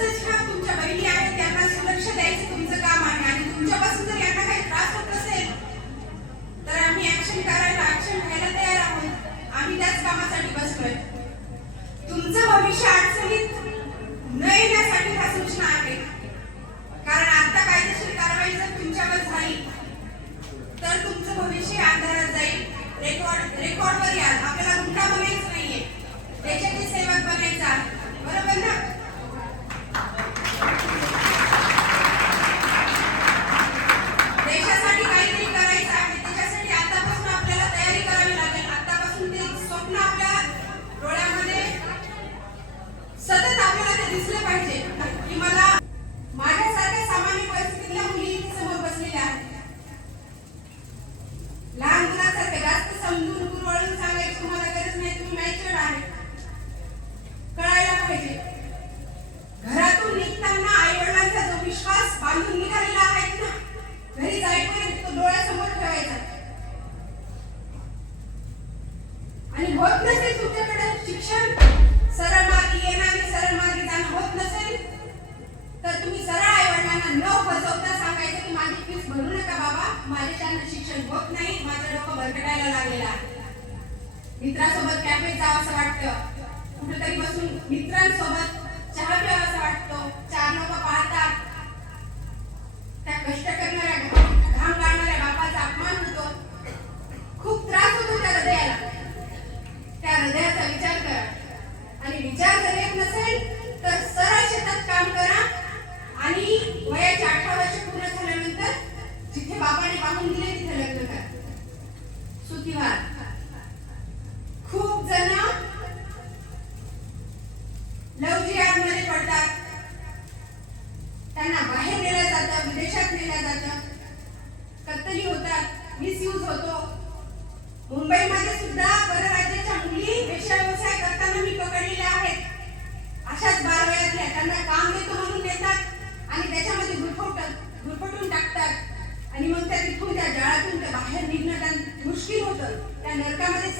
तसंच ह्या तुमच्या बहिणी आहेत त्यांना सुरक्षा द्यायचं तुमचं काम आहे आणि तुमच्यापासून जर यांना काही त्रास होत असेल तर आम्ही ऍक्शन घ्यायला तयार आहोत. आम्ही त्याच कामासाठी बसलोय. तुमचं भविष्य अडचणीत न येण्यासाठी ह्या सूचना आहेत. कारण आता कायदेशीर कारवाई जर तुमच्यावर झाली तर तुमचं भविष्य अंधारात जाईल. रेकॉर्डवर याल. आपल्याला गुंडा बनायचं नाहीये, देशाचे सेवक बनायचं आहे. बरोबर ना? देशासाठी काहीतरी करायचं आहे. त्याच्यासाठी आतापासून आपल्याला तयारी करावी लागेल. आतापासून ते स्वप्न आपल्या डोळ्यामध्ये सतत आपल्याला ते दिसले पाहिजे की मला माझ्यासारख्या सामान्य परिस्थितीतल्या मुली समोर बसलेल्या आहेत. लहान मुलांसारखे जास्त समजून गुरवळून सांगायची तुम्हाला गरज नाही. तुम्ही मॅच्युअर्ड आहे. कळायला पाहिजे. घरातून निघताना आई वडिलांचा जो विश्वास बांधून निघालेला आहे ना, घरी जाईपर्यंत तो डोळ्यासमोर ठेवायचा. आणि होत नसेल तुमच्याकडे शिक्षण सरळ मार्गी येणं आणि सरळ मार्गी जाणं होत नसेल तर तुम्ही सरळ आई वडिलांना न फसवता सांगायचं की माझी फीस भरू नका बाबा, माझ्याच्यानं शिक्षण होत नाही, माझं डोकं भरकटायला लागलेलं आहे. मित्रासोबत कॅफेत जावं असं वाटतं, कुठेतरी बसून मित्रांसोबत चहा प्यावा असं वाटतो. चार लोक पाहतात, त्या कष्ट करणाऱ्या घाम गाळणाऱ्या बापाचा अपमान होतो. खूप त्रास होतो त्या हृदयाला. त्या हृदयाचा विचार करा. आणि विचार जर येत नसेल तर सरळ शेतात काम करा आणि वयाचे 18 वर्ष पूर्ण झाल्यानंतर जिथे बाबाने बांधून दिले तिथे लग्न करा. सुखी व्हा. खूप जण लव्ह जिहादमध्ये पडतात. त्यांना बाहेर नेलं जातं, विदेशात नेलं जातं, कत्तली होतात, मिसयूज होतो. मुंबईमध्ये सुद्धा परराज्याच्या मुली वेश्याव्यवसाय करताना मी पकडलेल्या आहेत. अशाच 12 वयातल्या त्यांना काम देतो म्हणून देतात आणि त्याच्यामध्ये गुरफटून टाकतात आणि मग त्या तिथून त्या जाळातून त्या बाहेर निघणं मुश्किल होतं. त्या नरकामध्ये